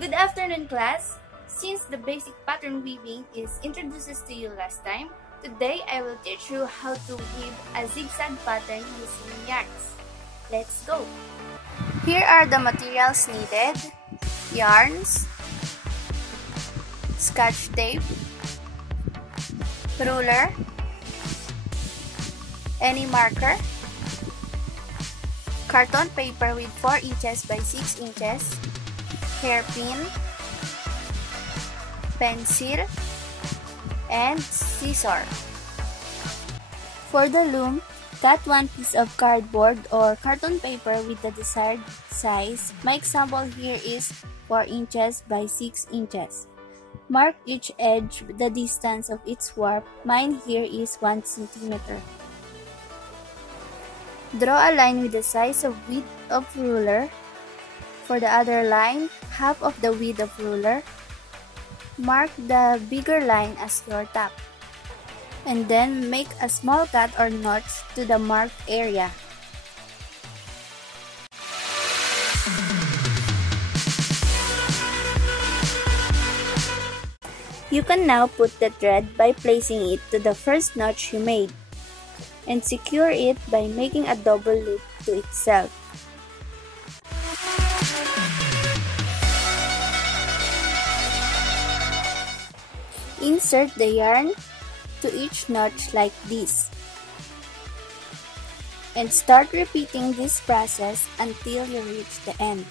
Good afternoon, class! Since the basic pattern weaving is introduced to you last time, today I will teach you how to weave a zigzag pattern using yarns. Let's go! Here are the materials needed: yarns, scotch tape, ruler, any marker, carton paper with 4 inches by 6 inches, hairpin, pencil, and scissor. For the loom, cut one piece of cardboard or carton paper with the desired size. My example here is 4 inches by 6 inches. Mark each edge the distance of its warp. Mine here is 1 centimeter. Draw a line with the size of width of ruler. For the other line, half of the width of ruler. Mark the bigger line as your top. And then make a small cut or notch to the marked area. You can now put the thread by placing it to the first notch you made, and secure it by making a double loop to itself. Insert the yarn to each notch like this, and start repeating this process until you reach the end.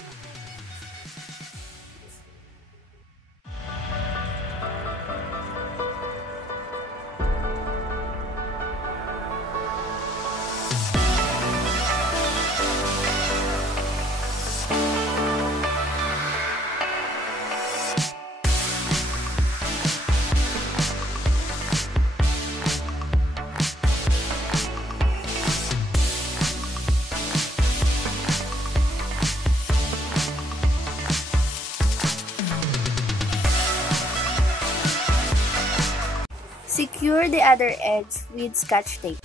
Secure the other edge with scotch tape.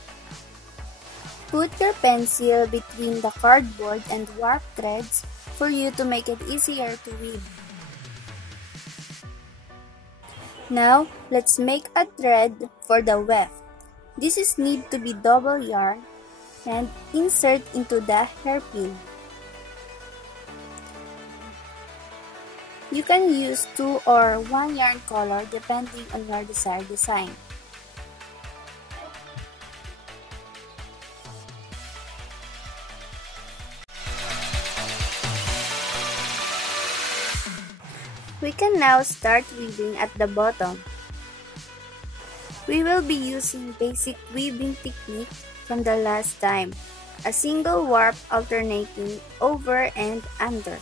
Put your pencil between the cardboard and warp threads for you to make it easier to weave. Now, let's make a thread for the weft. This is need to be double yarn and insert into the hairpin. You can use 2 or 1 yarn color depending on your desired design. We can now start weaving at the bottom. We will be using basic weaving technique from the last time, a single warp alternating over and under.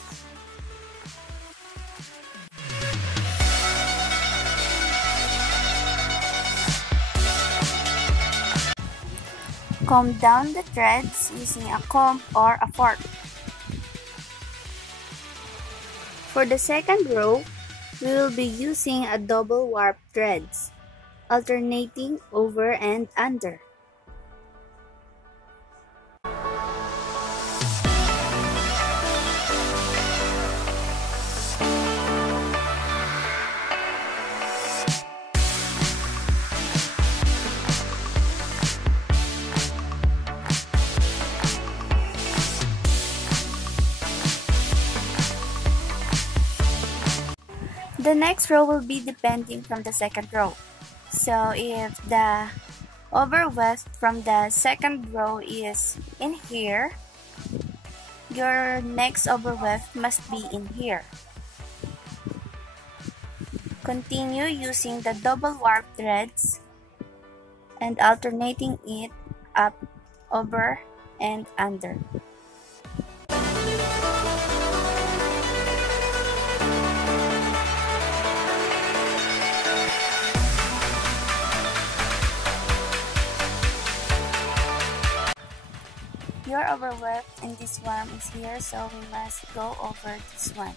Comb down the threads using a comb or a fork. For the second row, we will be using a double warp threads, alternating over and under. The next row will be depending from the second row. So if the overweft from the second row is in here, your next overweft must be in here. Continue using the double warp threads and alternating it up, over, and under. Your overweft and this one is here, so we must go over this one.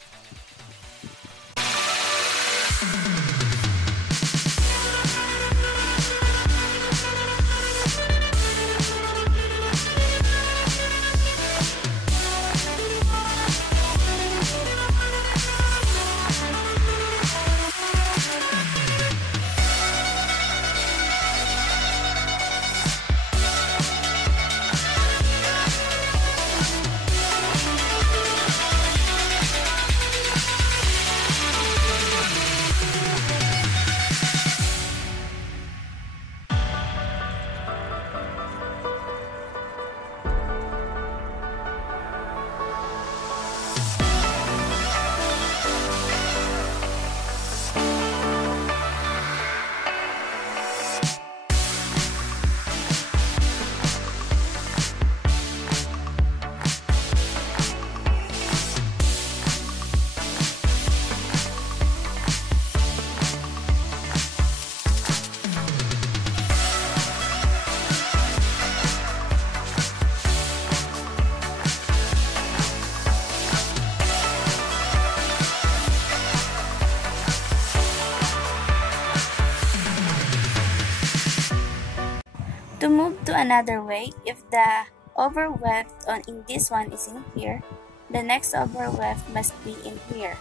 another way. If the overweft in this one is in here, the next overweft must be in here.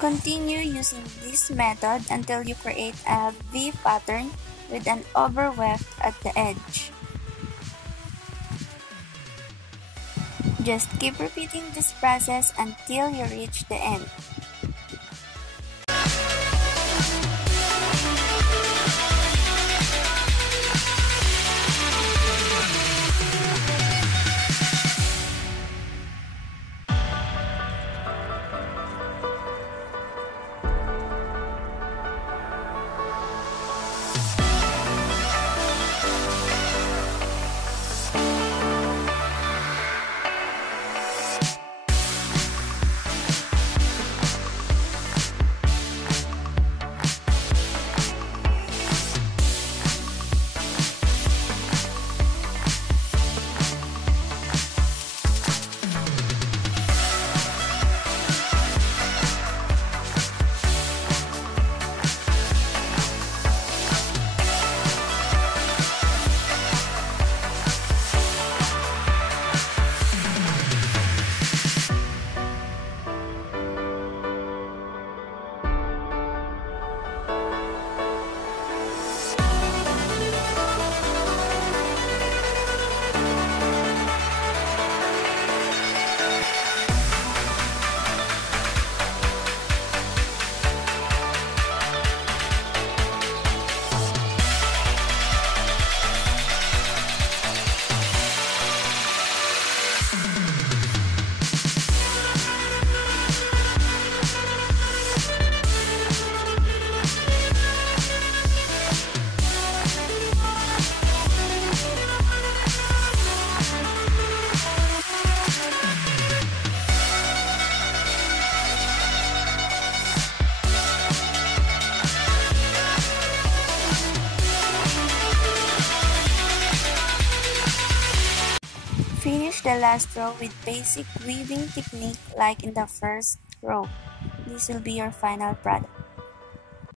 Continue using this method until you create a V pattern with an overweft at the edge. Just keep repeating this process until you reach the end. Finish the last row with basic weaving technique like in the first row. This will be your final product.